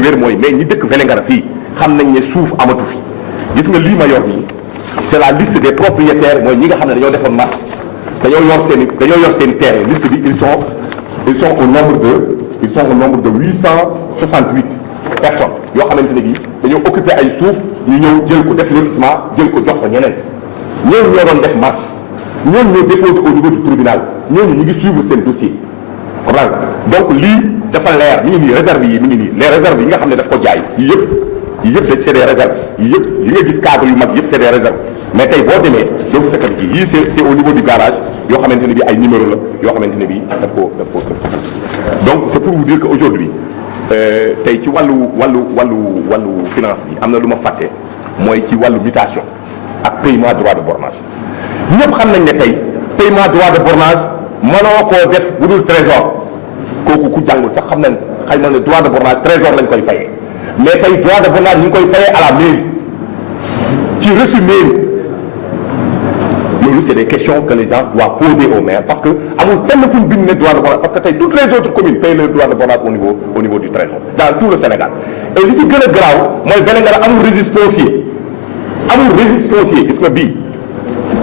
ci wér mooy mais ñi dëkk Vélingara fii xam nañ ne suuf amatu fi gis nga lii ma yor nii c'est la liste des propriétaires mooy ñi nga xam ne dañoo defoon marche dañoo yor seen terrain liste bi ils sont au nombre de 868 personnes yoo xamante ne bii dañoo occupé ay suuf ñu ñëw jël ko def lotissement jël ko jox ko ñeneen ñooñu ñoo doon def marche ñooñu ñoo déposé au niveau du tribunal ñooñu ñu ngi suivre seen dossier comprendre donc lii dafa leer mi ngi nii réserve yi mi ngi nii les réserves yi nga xam ne daf ko jaay yii yëpp c'est des réserves yii yëpp yi nga gis cadre yu mag yëpp c'est des réserves mais tey boo demee doo fa fekkati ci yii c'est au niveau du garage yoo xamante ne bi ay numéro la yoo xamante ne bi daf ko donc c'est pour vous dire que aujourd'hui tey ci wàllu finance bi am na lu ma fàtte mooy ci wàllu mutation ak paiement droit de bornage ñëpp xam nañ ne tey paiement droit de bornage mënoo koo def bu dul trésor kooku ku jàngul sax xam nañ xëy na ne droit de bornage trésor lañ koy fayee mais tey droit de bornage ñu ngi koy fayee à la mairie ci reçu mairie loolu c'est des questions que les gens doivent poser au maire parce que amul fenn fu ñu bind ne droit de bornage parce que tey toutes les autres communes payent le droit de bornage au niveau du trésor dans tout le Sénégal et li ci gën a garaaw mooy Vélingara amul registre foncier gis nga bii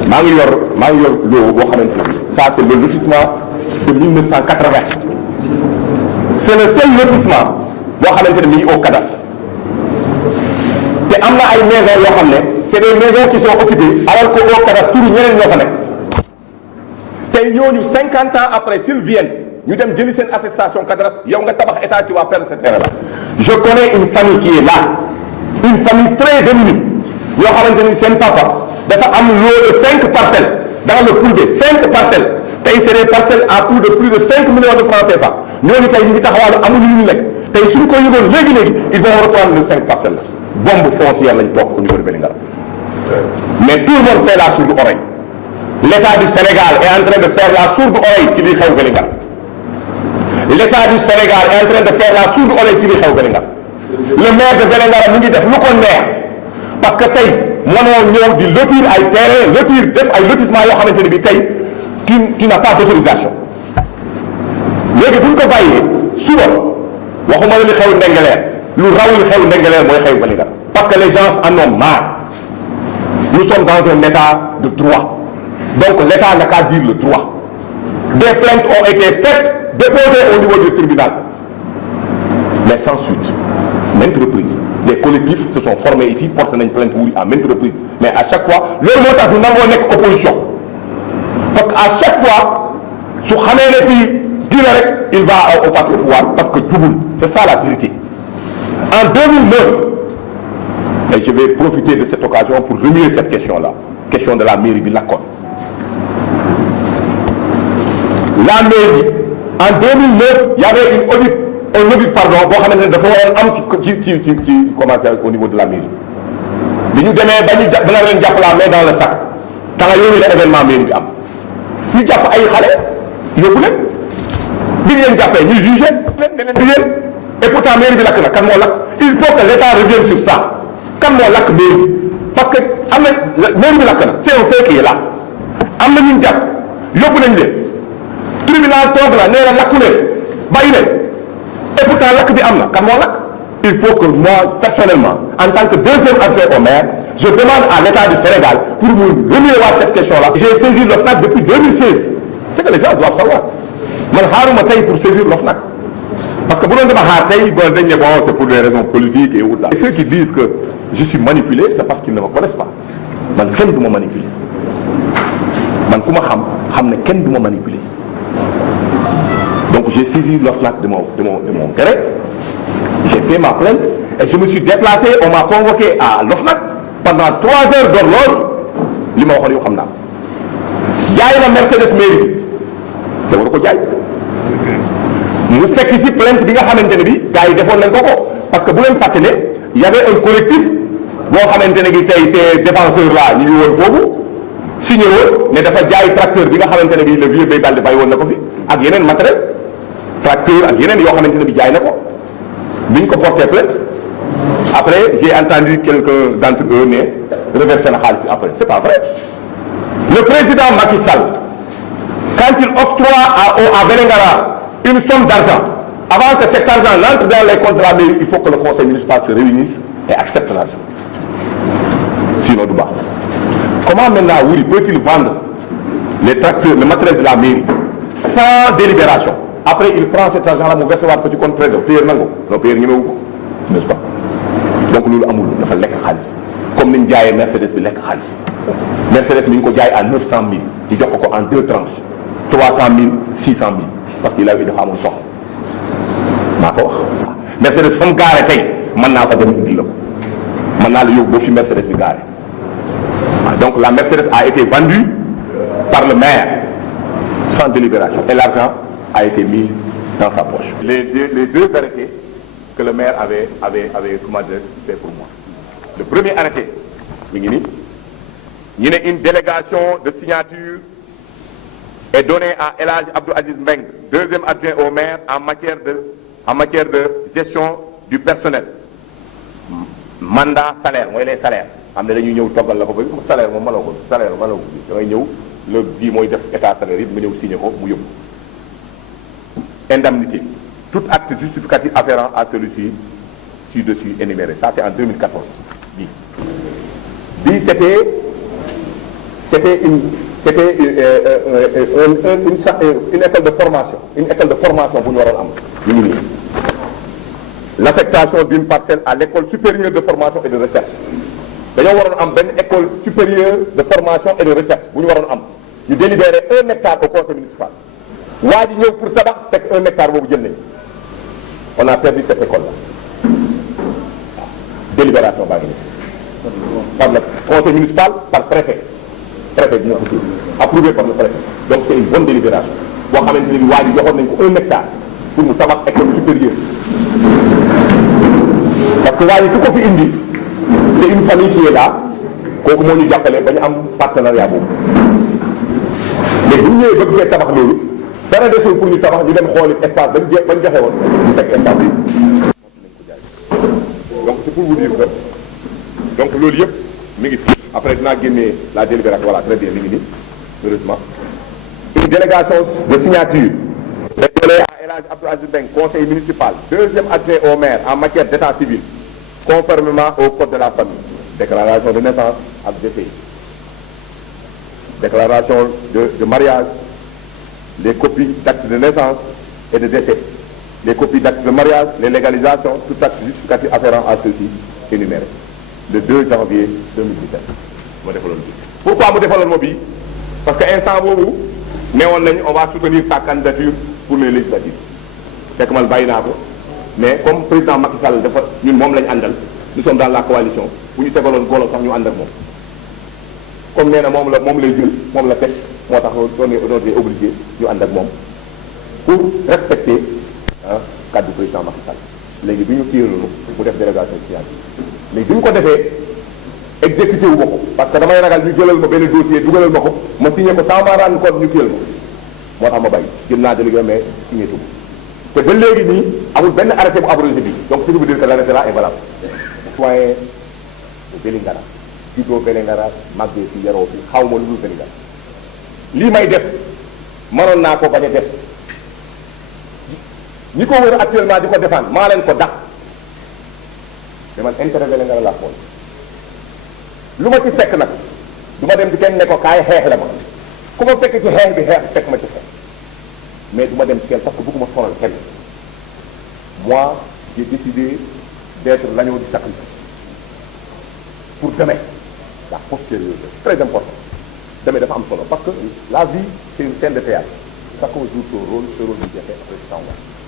maa ngi yor loo boo xamante ne ça c'est le lotissement de 1980 c'est le seul lotissement boo xamante ne mi ngi au cadastre te am na ay maisons yoo xam ne c'est des maisons qui sont occupées alors que au cadastre turu ñeneen ñoo fa nekk tey ñooñu 50 ans après s'ils viennent ñu dem jëli seen attestation cadastre yow nga tabax état tu vas perdre ce terrain là. Je connais une famille qui est là une famille très démunie yoo xamante ni seen papa dafa am lot de 5 parcelles dans le pool de 5 parcelles tey c'est des parcelles à coût de plus de 5 millions de francs CFA ñooñu tey ñu ngi taxawaalu amuñu lu ñu lekk tey suñu ko yëgoon léegi ils vont reprendre les 5 parcelles là bombe foncière lañ toog au niveau de Vélingara mais tout le monde fait la sourde oreille l'État du Sénégal est en train de faire la sourde oreille ci li xew Vélingara l'État du Sénégal est en train de faire la sourde oreille ci li xew Vélingara le maire de Vélingara mu ngi def lu ko neex parce que tey mënoo ñëw di lotir ay terrain def ay lotissement yoo xamante ne bi tey tu n'as pas d'autorisation léegi bu ñu ko bàyyee suba waxuma la li xew Ndengeleer lu raw li xew Ndengeleer mooy xew Vélingara parce que les gens en ont marre nous sommes dans un état de droit donc l'état n'a qu'à dire le droit des plaintes ont été faites déposées au niveau du tribunal mais sans suite maintes reprises les collectifs se sont formés ici portent nañ plainte wuy à maintes reprises mais à chaque fois loolu moo tax du nangoo nekk opposition parce que à chaque fois su xamee ne fii dina rek il va au parti au pouvoir parce que jubul c'est ça la vérité en 2009 et je vais profiter de cette occasion pour remuer cette question-là question de la mairie bi lakkoon la mairie en 2009 il y avait un audit pardon boo xamante ne dafa waroon am ci commentaire au niveau de la mairie bi ñu demee ba nga leen jàpp la main dans le sac temps yooyu la événement mairie bi am ñu jàpp ay xale yóbbu leen bi ñu leen jàppee ñu jugé leen ne leen di leen et pourtant mairie bi lakk na kan moo lakk il faut que l'État revienne sur ça kan moo lakk mairie parce que am na mairie bi lakk na c'est un fait qui est là am na ñu jàpp yóbbu nañ leen tribunal toog la nee na lakku leen bàyyi leen et pourtant lakk bi am na kan moo lakk il faut que moi personnellement en tant que deuxième adjoint au maire je demande à l'État du Sénégal pour mu remuer cette question-là. J'ai saisi l'OFNAC depuis 2016 c'est que les gens doivent savoir man xaaruma tey pour saisir l'OFNAC parce que bu doon dama xaar tey bon dañ ne bon c'est pour des raisons politiques et autres là. Et ceux qui disent que je suis manipulé c'est parce qu'ils ne me connaissent pas man kenn du ma manipuler man ku ma xam ne kenn du ma manipuler donc j'ai saisi l'OFNAC de mon terrain j'ai fait ma plainte et je me suis déplacé on m'a convoqué à l'OFNAC pendant 3 heures d'horloge li ma waxoon yow xam naa jaay na Mercedes mairie bi te war ko jaay mu fekk ci plainte bi nga xamante ne bi gars yi defoon nañ ko parce que bu leen fàtte ne y avait un collectif boo xamante ne bi tey ces défenseurs là ñu ngi woon foofu signé woon ne dafa jaay tracteur bi nga xamante ne bi le vieux bay balde bàyyi woon na ko fi ak yeneen matériel tracteur ak yeneen yoo xamante ne bi jaay na ko bi ñu ko porté plainte après j'ai entendu quelqu'un d'entre eux ne reversé na xaalis bi après c'est pas vrai le président Macky Sall quand il octroie à Vélingara une somme d'argent avant que cet argent n'entre dans les comptes de la mairie, il faut que le conseil municipal se réunisse et accepte l'argent. Sinon, du bas. Comment maintenant Wuri peut-il vendre les tracteurs, le matériel de la mairie sans délibération? Après, il prend cet argent-là, mu verse waat ko ci compte trésor. Payeur nangu non payeur ñemewu ko, n'est-ce pas? Donc loolu amul, dafa lekk xaalis comme ni ñu jaayee Mercedes bi lekk xaalis. Mercedes bi ñu ko jaay à 900 000 ñu jox ko en 2 tranches 300 000 600 000 parce qu'il a eu dafa amoon soxla. maa ko wax Mercedes fa mu gaare tey mën naa fa dem indi la ko mën naa la yóbbu ba fi Mercedes bi gaare. Donc la Mercedes a été vendue par le maire sans délibération et l'argent a été mis dans sa poche. Les deux arrêtés que le maire avait comment dire, fait pour moi. Le premier arrêté, il y a une délégation de signature est donnée à El Hadj Abdou Aziz Mbeng, deuxième adjoint au maire en matière de gestion du personnel. Mandat salaire mooy les salaires am na dañuy ñëw toggal la ko ba salaire moom mënoo ko salaire mënoo ko da ngay ñëw le bii mooy def état salaire yi nga ñëw signé ko mu yóbbu. Indemnité tout acte justificatif afférent à celui-ci ci-dessus énuméré ça c'est en 2014 bii c'était une école de formation bu ñu waroon am ñu ngi nii. L'affectation d'une parcelle à l'école supérieure de formation et de recherche dañoo waroon am benn école supérieure de formation et de recherche bu ñu waroon am ñu délibéré 1 hectare au conseil municipal waa ji ñëw pour tabax fekk 1 hectare boobu jël nañu on a perdu cette école là délibération baa ngi nii par le conseil municipal par préfet bi ñoo ko tudd approuvé par le préfet donc c'est une bonne délibération boo xamante ni waa ji joxoon nañ ko 1 hectare pour mu tabax école supérieure. Parce que waaye ku ko fi indi c'est une famille qui est là kooku moo ñu jàppale ba ñu am partenariat boobu mais bu ñu ñëwee bëgg fee tabax loolu dara desul pour ñu tabax ñu dem xooli espace bañ joxe woon ñu fekk espace bi donc c'est pour vous dire que donc loolu yëpp mi ngi fi après dinaa génnee la délibération voilà très bien mi ngi nii heureusement une délégation de signature est donnée à El Hadj Abdou Aziz Mbeng conseil municipal deuxième adjoint au maire en matière d'état civil conformément au code de la famille déclaration de naissance ak décès déclaration de mariage les copies d'actes de naissance et de décès les copies d'actes de mariage les légalisations tout acte justificatif afférent à ceux-ci énumérés le 2 janvier 2017 ma defaloon bi pourquoi mu defaloon ma bii parce que instant boobu neewoon nañu on va soutenir sa candidature pour les législatives fekk man bàyyi naa ko mais comme président Macky Sall dafa ñun moom lañu àndal nous sommes dans la coalition bu ñu tegaloon golo sax ñu ànd ak moom comme nee na moom lay jël moom la teg moo tax on est obligé ñu ànd ak moom pour respecter cadre président Macky Sall léegi bi ñu kiiloonu mu def délégation signature léegi bi ñu ko defee exécuté wu ma ko parce que damay ragal ñu jëlal ma benn dossier dugalal ma ko ma signé ko sans ma rendre compte ñu kiyal ma moo tax ma bàyyi jël naa délégué mais signé tout te ba léegi nii amul benn arrêté bu abrogé bi donc ce qui veut dire que l'arrêté là est valable citoyen de Vélingara juddoo Vélingara màggee fi yaroo fi xaw ma lu dul Vélingara lii may def mënoon naa ko bañ a def ñi ko wër actuellement di ko défendre maa leen ko dax mais man intérêt Vélingara laa xool lu ma ci fekk nag du ma dem di kenn ne ko kaay xeex la ma ku ma fekk ci xeex bi xeex fekk ma ci xeex mais du ma dem ci kenn parce que bëgguma sonal kenn moi j'ai décidé d'être l'agneau du sacrifice pour demain la postérité c'est très important demain dafa am solo parce que la vie c'est une scène de théâtre chaque jour son rôle du jeexee après 100 ans